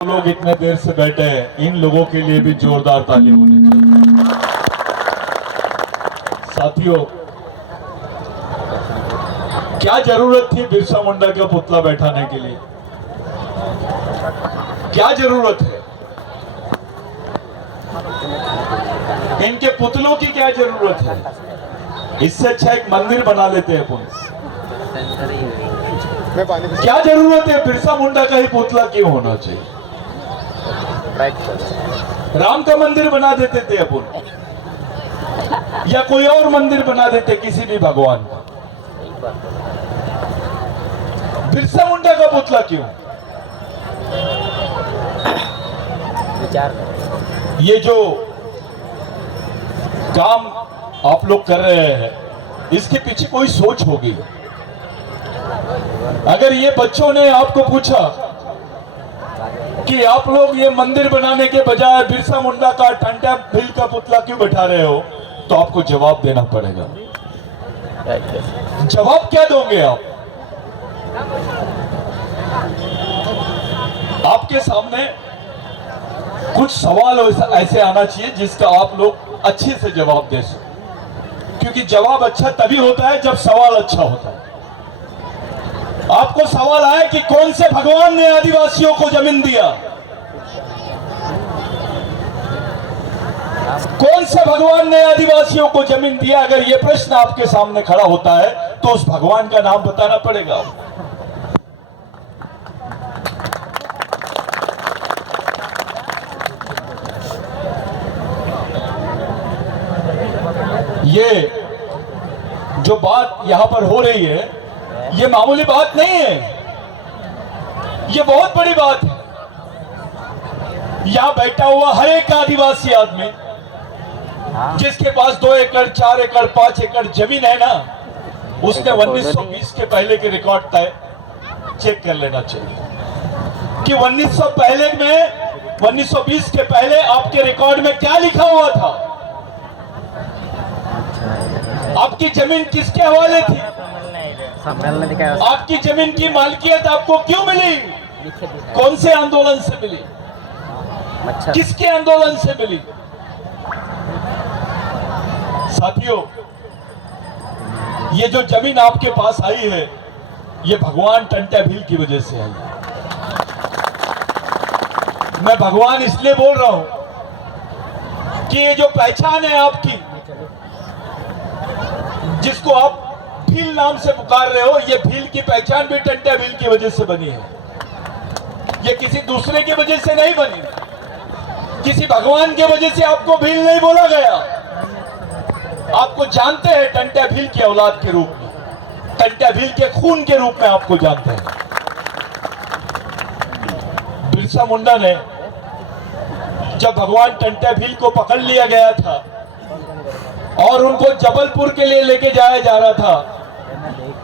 लोग इतने देर से बैठे हैं, इन लोगों के लिए भी जोरदार ताली होनी चाहिए। साथियों, क्या जरूरत थी बिरसा मुंडा का पुतला बैठाने के लिए? क्या जरूरत है? इनके पुतलों की क्या जरूरत है? इससे अच्छा एक मंदिर बना लेते हैं अपन। क्या जरूरत है? बिरसा मुंडा का ही पुतला क्यों होना चाहिए? राम का मंदिर बना देते थे अपन, या कोई और मंदिर बना देते किसी भी भगवान का। बिरसा मुंडा का पुतला क्यों? ये जो काम आप लोग कर रहे हैं, इसके पीछे कोई सोच होगी। अगर ये बच्चों ने आपको पूछा कि आप लोग ये मंदिर बनाने के बजाय बिरसा मुंडा का टंटा भील का पुतला क्यों बैठा रहे हो, तो आपको जवाब देना पड़ेगा। जवाब क्या दोगे आप? आपके सामने कुछ सवाल ऐसे आना चाहिए जिसका आप लोग अच्छे से जवाब दे सको, क्योंकि जवाब अच्छा तभी होता है जब सवाल अच्छा होता है। आपको सवाल आया कि कौन से भगवान ने आदिवासियों को जमीन दिया? कौन से भगवान ने आदिवासियों को जमीन दिया? अगर यह प्रश्न आपके सामने खड़ा होता है तो उस भगवान का नाम बताना पड़ेगा। ये जो बात यहां पर हो रही है, ये मामूली बात नहीं है, ये बहुत बड़ी बात है। यहां बैठा हुआ हर एक आदिवासी आदमी जिसके पास 2 एकड़ 4 एकड़ 5 एकड़ जमीन है ना, उसने 1920 के पहले के रिकॉर्ड तय चेक कर लेना चाहिए कि 1920 के पहले आपके रिकॉर्ड में क्या लिखा हुआ था। आपकी जमीन किसके हवाले थी? आपकी जमीन की मालिकियत आपको क्यों मिली? कौन से आंदोलन से मिली? किसके आंदोलन से मिली? साथियों, ये जो जमीन आपके पास आई है, ये भगवान टंटा भील की वजह से आई है। मैं भगवान इसलिए बोल रहा हूं कि ये जो पहचान है आपकी, जिसको आप भील नाम से पुकार रहे हो, ये भील की पहचान भी टंटा भील की वजह से बनी है। ये किसी दूसरे की वजह से नहीं बनी। किसी भगवान की वजह से आपको भील नहीं बोला गया। आपको जानते हैं टंटा भील की औलाद के रूप में, टंटा भील के खून के रूप में आपको जानते हैं। बिरसा मुंडा ने जब भगवान टंटा भील को पकड़ लिया गया था और उनको जबलपुर के लिए लेके जाया जा रहा था,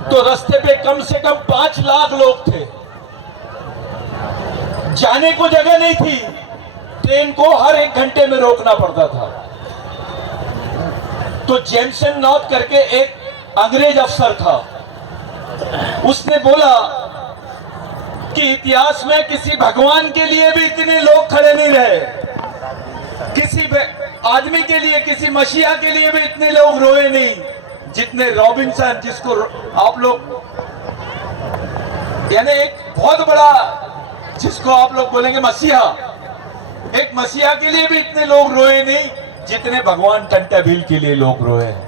तो रास्ते पे कम से कम 5 लाख लोग थे। जाने को जगह नहीं थी, ट्रेन को हर 1 घंटे में रोकना पड़ता था। तो जेम्सन नॉर्थ करके एक अंग्रेज अफसर था, उसने बोला कि इतिहास में किसी भगवान के लिए भी इतने लोग खड़े नहीं रहे, किसी आदमी के लिए, किसी मसीहा के लिए भी इतने लोग रोए नहीं जितने रॉबिन्सन, जिसको आप लोग यानी एक बहुत बड़ा, जिसको आप लोग बोलेंगे मसीहा, एक मसीहा के लिए भी इतने लोग रोए नहीं जितने भगवान टंटा भील के लिए लोग रोए हैं।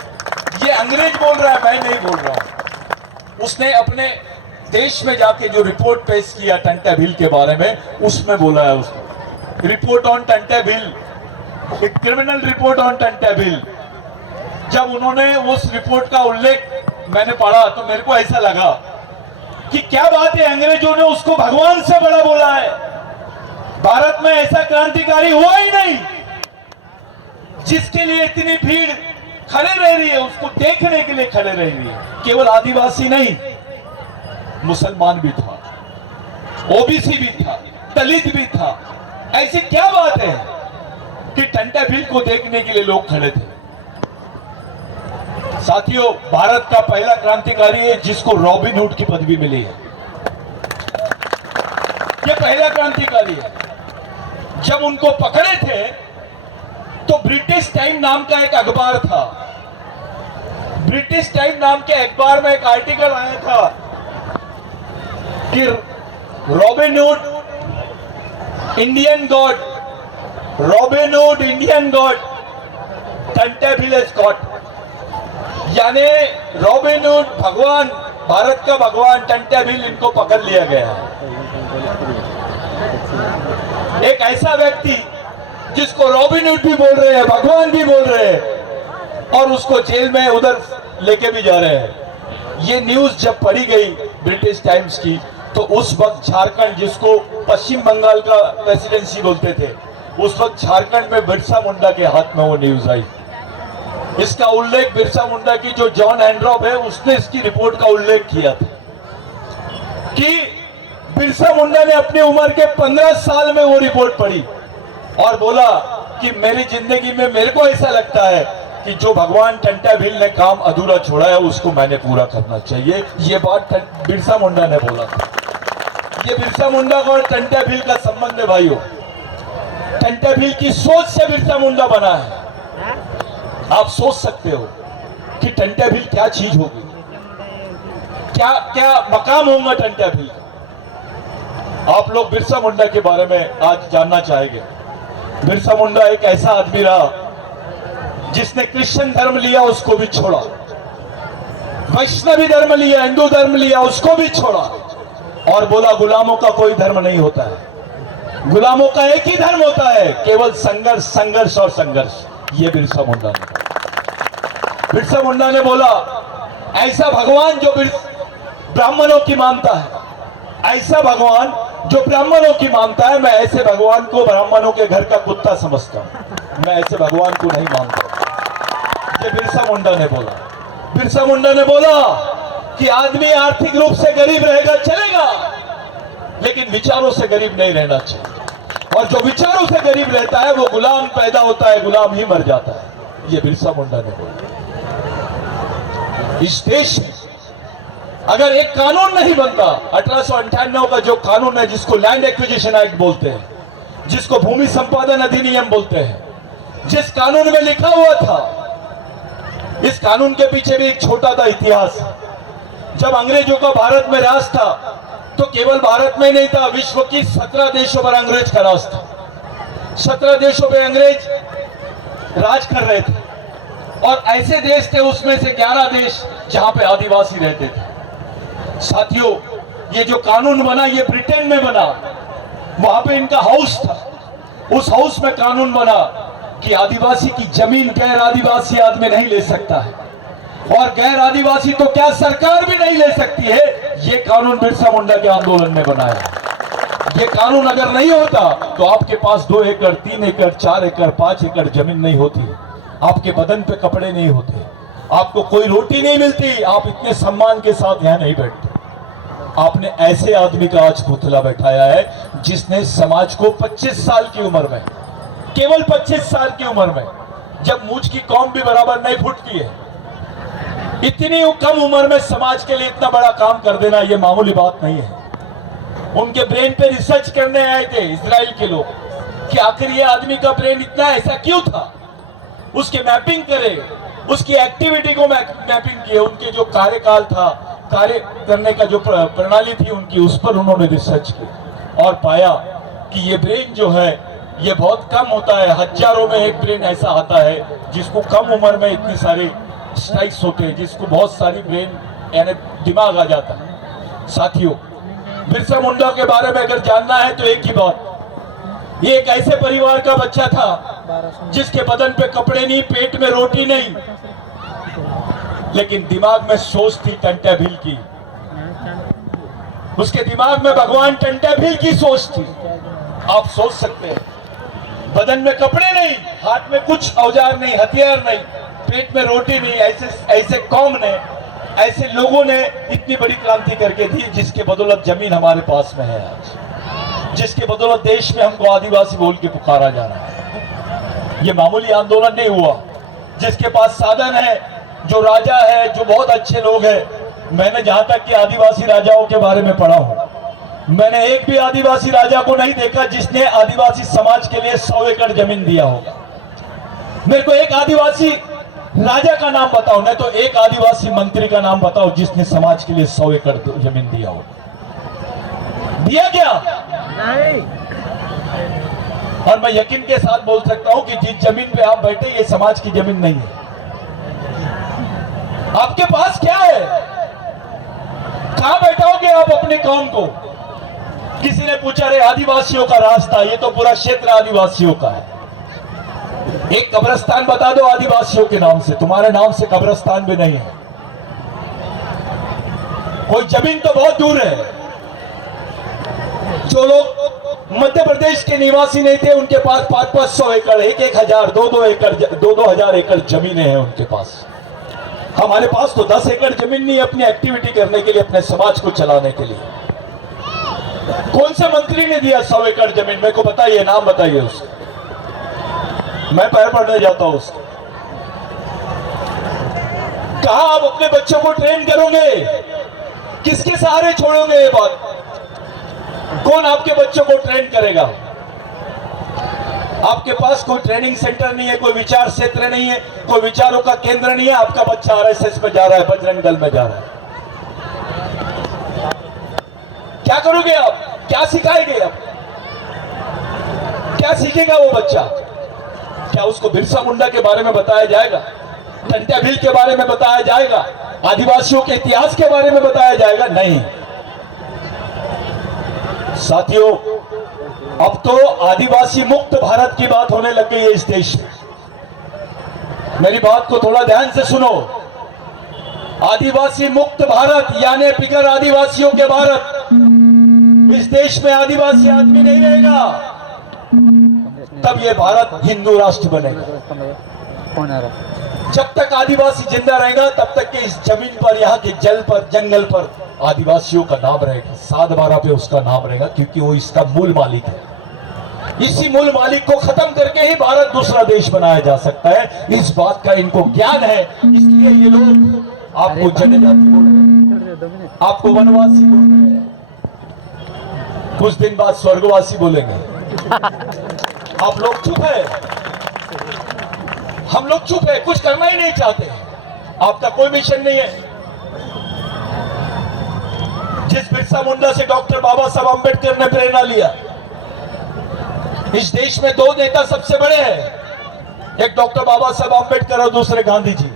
ये अंग्रेज बोल रहा है, मैं नहीं बोल रहा हूं। उसने अपने देश में जाके जो रिपोर्ट पेश किया टंटा भील के बारे में, उसमें बोला है उसने, रिपोर्ट ऑन टंटा भील, एक क्रिमिनल रिपोर्ट ऑन टंटा भील। जब उन्होंने उस रिपोर्ट का उल्लेख मैंने पढ़ा तो मेरे को ऐसा लगा कि क्या बात है, अंग्रेजों ने उसको भगवान से बड़ा बोला है। भारत में ऐसा क्रांतिकारी हुआ ही नहीं जिसके लिए इतनी भीड़ खड़े रह रही है, उसको देखने के लिए खड़े रह रही है। केवल आदिवासी नहीं, मुसलमान भी था, ओबीसी भी था, दलित भी था। ऐसी क्या बात है कि टंटा भील को देखने के लिए लोग खड़े थे। साथियों, भारत का पहला क्रांतिकारी है जिसको रॉबिन हुड की पदवी मिली है। ये पहला क्रांतिकारी है। जब उनको पकड़े थे तो ब्रिटिश टाइम नाम का एक अखबार था। ब्रिटिश टाइम नाम के अखबार में एक आर्टिकल आया था कि Robin Hood Indian god, Robin Hood Indian god, टंटेभिल इज गॉट, यानी रॉबिन हुड भगवान, भारत का भगवान टंटेभिल इनको पकड़ लिया गया है। एक ऐसा व्यक्ति जिसको रॉबिन हुड भी बोल रहे हैं, भगवान भी बोल रहे हैं, और उसको जेल में उधर लेके भी जा रहे हैं। ये न्यूज जब पढ़ी गई ब्रिटिश टाइम्स की, तो उस वक्त झारखंड, जिसको पश्चिम बंगाल का प्रेसिडेंसी बोलते थे, उस वक्त झारखंड में बिरसा मुंडा के हाथ में वो न्यूज आई। इसका उल्लेख बिरसा मुंडा की जो जॉन एंड्रॉप है, उसने इसकी रिपोर्ट का उल्लेख किया था कि बिरसा मुंडा ने अपनी उम्र के 15 साल में वो रिपोर्ट पढ़ी और बोला कि मेरी जिंदगी में मेरे को ऐसा लगता है कि जो भगवान टंटेभिल ने काम अधूरा छोड़ा है उसको मैंने पूरा करना चाहिए। ये बात बिरसा मुंडा ने बोला था। ये बिरसा मुंडा और टंटेभिल का संबंध है भाइयों। टंटेभिल की सोच से बिरसा मुंडा बना है। आप सोच सकते हो कि टंटेभिल क्या चीज होगी, क्या क्या मकाम होगा टंटेभिल का। आप लोग बिरसा मुंडा के बारे में आज जानना चाहेंगे। बिरसा मुंडा एक ऐसा आदमी रहा जिसने क्रिश्चियन धर्म लिया, उसको भी छोड़ा, वैष्णवी धर्म लिया, हिंदू धर्म लिया, उसको भी छोड़ा, और बोला गुलामों का कोई धर्म नहीं होता है, गुलामों का एक ही धर्म होता है, केवल संघर्ष, संघर्ष और संघर्ष। ये बिरसा मुंडा ने, बिरसा मुंडा ने बोला ऐसा भगवान जो ब्राह्मणों की मानता है, ऐसा भगवान जो ब्राह्मणों की मानता है, मैं ऐसे भगवान को ब्राह्मणों के घर का कुत्ता समझता हूं, मैं ऐसे भगवान को नहीं मानता। ये बिरसा मुंडा ने बोला। बिरसा मुंडा ने बोला कि आदमी आर्थिक रूप से गरीब रहेगा चलेगा, लेकिन विचारों से गरीब नहीं रहना चाहिए, और जो विचारों से गरीब रहता है वो गुलाम पैदा होता है, गुलाम ही मर जाता है। ये बिरसा मुंडा ने बोला। इस देश में अगर एक कानून नहीं बनता, 1898 का जो कानून है, जिसको लैंड एक्विजिशन एक्ट बोलते हैं, जिसको भूमि संपादन अधिनियम बोलते हैं, जिस कानून में लिखा हुआ था, इस कानून के पीछे भी एक छोटा सा इतिहास। जब अंग्रेजों का भारत में राज था, तो केवल भारत में नहीं था, विश्व की 17 देशों पर अंग्रेज का राज था। 17 देशों पर अंग्रेज राज कर रहे थे, और ऐसे देश थे उसमें से 11 देश जहां पे आदिवासी रहते थे। साथियों, ये जो कानून बना ये ब्रिटेन में बना, वहां पे इनका हाउस था, उस हाउस में कानून बना कि आदिवासी की जमीन गैर आदिवासी आदमी नहीं ले सकता है, और गैर आदिवासी तो क्या सरकार भी नहीं ले सकती है। ये कानून बिरसा मुंडा के आंदोलन में बनाया। ये कानून अगर नहीं होता तो आपके पास 2 एकड़, 3 एकड़, 4 एकड़, 5 एकड़ जमीन नहीं होती, आपके बदन पे कपड़े नहीं होते, आपको कोई रोटी नहीं मिलती, आप इतने सम्मान के साथ यहां नहीं बैठते। आपने ऐसे आदमी का आज पुतला बैठाया है जिसने समाज को 25 साल की उम्र में, केवल 25 साल की उम्र में, जब मूछ की कौम भी बराबर नहीं फूटती है, इतनी कम उम्र में समाज के लिए इतना बड़ा काम कर देना ये मामूली बात नहीं है। उनके ब्रेन पे रिसर्च करने आए थे इजराइल के लोग कि आखिर ये आदमी का ब्रेन इतना ऐसा क्यों था, उसके मैपिंग करे, उसकी एक्टिविटी को मैपिंग किए, उनके जो कार्यकाल था, कार्य करने का जो प्रणाली थी उनकी, उस पर उन्होंने रिसर्च की और पाया कि ये ब्रेन जो है ये बहुत कम होता है। हजारों में एक ब्रेन ऐसा आता है जिसको कम उम्र में इतनी सारे स्ट्राइक्स होते हैं, जिसको बहुत सारी ब्रेन यानी दिमाग आ जाता है। साथियों, बिरसा मुंडा के बारे में अगर जानना है तो एक ही बात, ये एक ऐसे परिवार का बच्चा था जिसके बदन पे कपड़े नहीं, पेट में रोटी नहीं, लेकिन दिमाग में सोच थी टंटेभिल की। उसके दिमाग में भगवान टंटेभिल की सोच थी। आप सोच सकते हैं, बदन में कपड़े नहीं, हाथ में कुछ औजार नहीं, हथियार नहीं, पेट में रोटी नहीं, ऐसे कौम ने, ऐसे लोगों ने इतनी बड़ी क्रांति करके दी, जिसके बदौलत जमीन हमारे पास में है आज, जिसके बदौलत देश में हमको आदिवासी बोल के पुकारा जा रहा है। ये मामूली आंदोलन नहीं हुआ। जिसके पास साधन है, जो राजा है, जो बहुत अच्छे लोग हैं, मैंने जहां तक कि आदिवासी राजाओं के बारे में पढ़ा हूं, मैंने एक भी आदिवासी राजा को नहीं देखा जिसने आदिवासी समाज के लिए 100 एकड़ जमीन दिया होगा। मेरे को एक आदिवासी राजा का नाम बताओ, नहीं तो एक आदिवासी मंत्री का नाम बताओ जिसने समाज के लिए 100 एकड़ जमीन दिया होगा। दिया क्या? नहीं। और मैं यकीन के साथ बोल सकता हूं कि जिस जमीन पे आप बैठे ये समाज की जमीन नहीं है। आपके पास क्या है? कहां बैठाओगे आप अपने काम को? किसी ने पूछा रे आदिवासियों का रास्ता, ये तो पूरा क्षेत्र आदिवासियों का है। एक कब्रिस्तान बता दो आदिवासियों के नाम से, तुम्हारे नाम से कब्रिस्तान भी नहीं है। कोई जमीन तो बहुत दूर है। जो लोग मध्य प्रदेश के निवासी नहीं थे उनके पास 500 एकड़, 1,000, 2,000 एकड़ जमीनें हैं उनके पास। हमारे पास तो 10 एकड़ जमीन नहीं है अपनी एक्टिविटी करने के लिए, अपने समाज को चलाने के लिए। कौन से मंत्री ने दिया 100 एकड़ जमीन? मेरे को बताइए, नाम बताइए उसका, मैं पैर पड़ने जाता हूं उसको। कहां आप अपने बच्चों को ट्रेन करोगे? किसके सहारे छोड़ोगे ये बात? कौन आपके बच्चों को ट्रेन करेगा? आपके पास कोई ट्रेनिंग सेंटर नहीं है, कोई विचार क्षेत्र नहीं है, कोई विचारों का केंद्र नहीं है। आपका बच्चा आरएसएस में जा रहा है, बजरंग दल में जा रहा है। क्या करोगे आप? क्या सिखाएंगे आप? क्या सीखेगा वो बच्चा? क्या उसको बिरसा मुंडा के बारे में बताया जाएगा? टंट्या भील के बारे में बताया जाएगा? आदिवासियों के इतिहास के बारे में बताया जाएगा? नहीं साथियों, अब तो आदिवासी मुक्त भारत की बात होने लग गई है इस देश में। मेरी बात को थोड़ा ध्यान से सुनो। आदिवासी मुक्त भारत यानी बिगर आदिवासियों के भारत। इस देश में आदिवासी आदमी नहीं रहेगा, तब ये भारत हिंदू राष्ट्र बनेगा। जब तक आदिवासी जिंदा रहेगा तब तक के इस जमीन पर, यहाँ के जल पर, जंगल पर आदिवासियों का नाम रहेगा। 7/12 पे उसका नाम रहेगा, क्योंकि वो इसका मूल मालिक है। इसी मूल मालिक को खत्म करके ही भारत दूसरा देश बनाया जा सकता है। इस बात का इनको ज्ञान है, इसलिए ये लोग आपको जनजाति बोल रहे हैं, आपको वनवासी बोल रहे हैं, कुछ दिन बाद स्वर्गवासी बोलेंगे। आप लोग चुप है, हम लोग चुप है, कुछ करना ही नहीं चाहते। आपका कोई मिशन नहीं है। जिस बिरसा मुंडा से डॉक्टर बाबा साहब अंबेडकर ने प्रेरणा लिया, इस देश में 2 नेता सबसे बड़े हैं, एक डॉक्टर बाबा साहब अंबेडकर और दूसरे गांधी जी।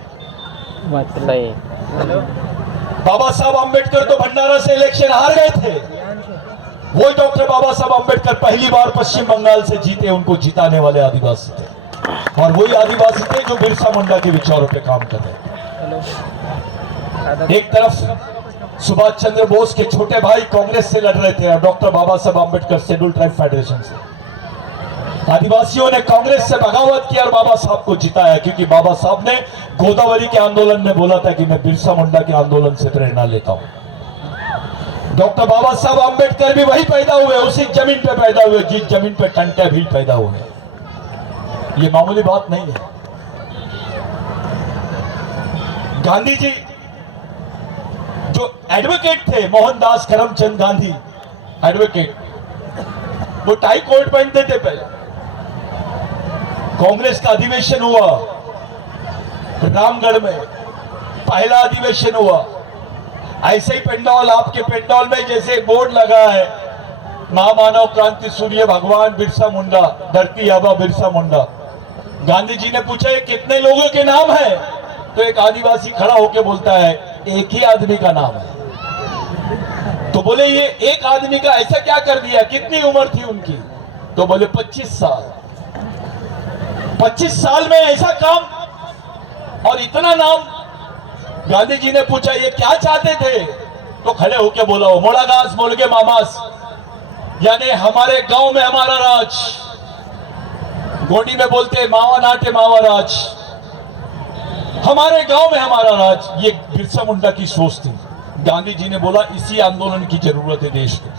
बाबा साहब अंबेडकर तो भंडारा से इलेक्शन हार गए थे, वही डॉक्टर बाबा साहब अंबेडकर पहली बार पश्चिम बंगाल से जीते, उनको जिताने वाले आदिवासी थे। और वही आदिवासी थे जो बिरसा मुंडा के विचारों पे काम कर रहे थे। एक तरफ सुभाष चंद्र बोस के छोटे भाई कांग्रेस से लड़ रहे थे और डॉक्टर बाबा साहब अंबेडकर शेड्यूल ट्राइब फेडरेशन से। आदिवासियों ने कांग्रेस से बगावत किया और बाबा साहब को जिताया, क्योंकि बाबा साहब ने गोदावरी के आंदोलन में बोला था कि मैं बिरसा मुंडा के आंदोलन से प्रेरणा लेता हूं। डॉक्टर बाबा साहब अंबेडकर भी वही पैदा हुए, उसी जमीन पे पैदा हुए जिस जमीन पे टंट्या भील पैदा हुए। ये मामूली बात नहीं है। गांधी जी जो एडवोकेट थे, मोहनदास करमचंद गांधी एडवोकेट, वो टाई कोट पहनते थे। पहले कांग्रेस का अधिवेशन हुआ रामगढ़ में, पहला अधिवेशन हुआ। ऐसे ही पेंडॉल, आपके पेंडॉल में जैसे बोर्ड लगा है, महामानव क्रांति सूर्य भगवान बिरसा मुंडा, धरती आबा बिरसा मुंडा। गांधी जी ने पूछा ये कितने लोगों के नाम है? तो एक आदिवासी खड़ा होकर बोलता है एक ही आदमी का नाम है। तो बोले ये एक आदमी का ऐसा क्या कर दिया? कितनी उम्र थी उनकी? तो बोले 25 साल। 25 साल में ऐसा काम और इतना नाम। गांधी जी ने पूछा ये क्या चाहते थे? तो खड़े होकर बोला वो मोड़ागास मोलगे मामास, यानी हमारे गांव में हमारा राज। गोंडी में बोलते मावा नाटे मावा राज, हमारे गांव में हमारा राज। ये बिरसा मुंडा की सोच थी। गांधी जी ने बोला इसी आंदोलन की जरूरत है देश को।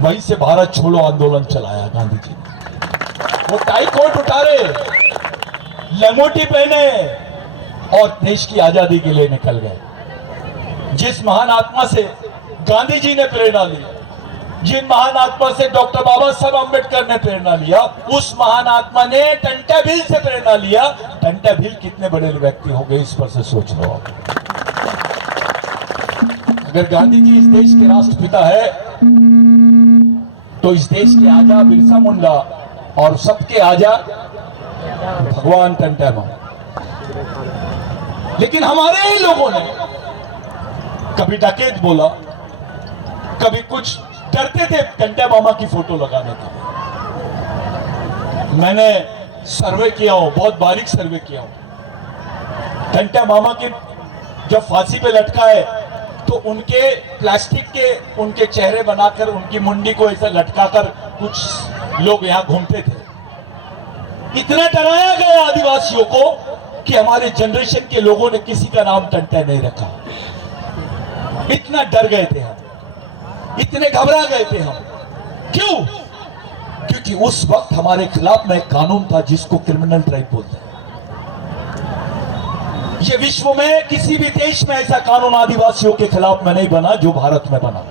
वहीं से भारत छोड़ो आंदोलन चलाया गांधी जी ने। वो टाई कोट उतारे, लंगोटी पहने और देश की आजादी के लिए निकल गए। जिस महान आत्मा से गांधी जी ने प्रेरणा ली, जिन महान आत्मा से डॉक्टर बाबा साहब अम्बेडकर ने प्रेरणा लिया, उस महान आत्मा ने टंटा भील से प्रेरणा लिया। टंटा भील कितने बड़े व्यक्ति हो गए, इस पर से सोच लो आप। अगर गांधी जी इस देश के राष्ट्रपिता है, तो इस देश के आजा बिरसा मुंडा और सबके आजा भगवान टंटा मामा। लेकिन हमारे ही लोगों ने कभी डकैत बोला, कभी कुछ, डरते थे टंटा मामा की फोटो लगाने के लिए। मैंने सर्वे किया हो, बहुत बारीक सर्वे किया हो। टंटा मामा के जब फांसी पे लटका है तो उनके प्लास्टिक के उनके चेहरे बनाकर उनकी मुंडी को ऐसा लटकाकर कुछ लोग यहां घूमते थे। इतना डराया गया आदिवासियों को कि हमारे जनरेशन के लोगों ने किसी का नाम टंटा नहीं रखा। इतना डर गए थे हम, इतने घबरा गए थे हम। क्यों? क्योंकि उस वक्त हमारे खिलाफ में एक कानून था जिसको क्रिमिनल ट्राइब बोलते हैं। ये विश्व में किसी भी देश में ऐसा कानून आदिवासियों के खिलाफ में नहीं बना जो भारत में बना।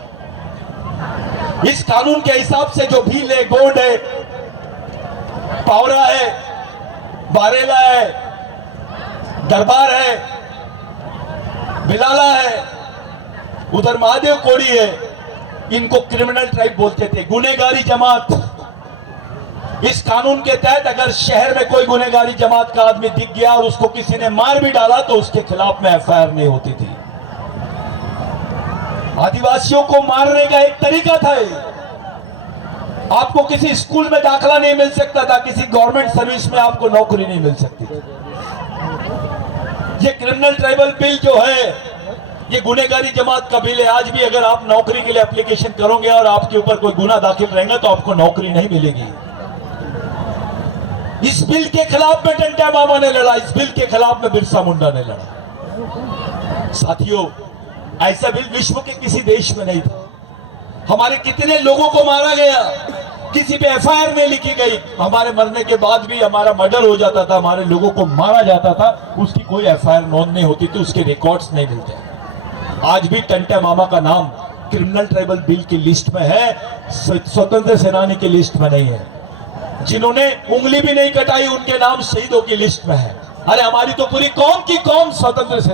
इस कानून के हिसाब से जो भील है, गोंड है, पावरा है, बारेला है, दरबार है, बिलाला है, उधर महादेव कोड़ी है, इनको क्रिमिनल ट्राइब बोलते थे, गुनेगारी जमात। इस कानून के तहत अगर शहर में कोई गुनेगारी जमात का आदमी दिख गया और उसको किसी ने मार भी डाला तो उसके खिलाफ में एफआईआर नहीं होती थी। आदिवासियों को मारने का एक तरीका था। आपको किसी स्कूल में दाखला नहीं मिल सकता था, किसी गवर्नमेंट सर्विस में आपको नौकरी नहीं मिल सकती थी। ये क्रिमिनल ट्राइबल बिल जो है, ये गुनेगारी जमात का बिल है। आज भी अगर आप नौकरी के लिए एप्लीकेशन करोगे और आपके ऊपर कोई गुना दाखिल रहेगा तो आपको नौकरी नहीं मिलेगी। इस बिल के खिलाफ में टंटा मामा ने लड़ा, इस बिल के खिलाफ में बिरसा मुंडा ने लड़ा। साथियों, ऐसा बिल विश्व के किसी देश में नहीं था। हमारे कितने लोगों को मारा गया, किसी पे एफआईआर नहीं लिखी गई। हमारे मरने के बाद भी हमारा मर्डर हो जाता था, हमारे लोगों को मारा जाता था, उसकी कोई एफआईआर नोंद नहीं होती थी, उसके रिकॉर्ड्स नहीं मिलते। आज भी टंटा मामा का नाम क्रिमिनल ट्राइबल बिल की लिस्ट में है, स्वतंत्र सेनानी की लिस्ट में नहीं है। जिन्होंने उंगली भी नहीं कटाई उनके नाम शहीदों की लिस्ट में है। अरे हमारी तो पूरी कौम की कौम स्वतंत्र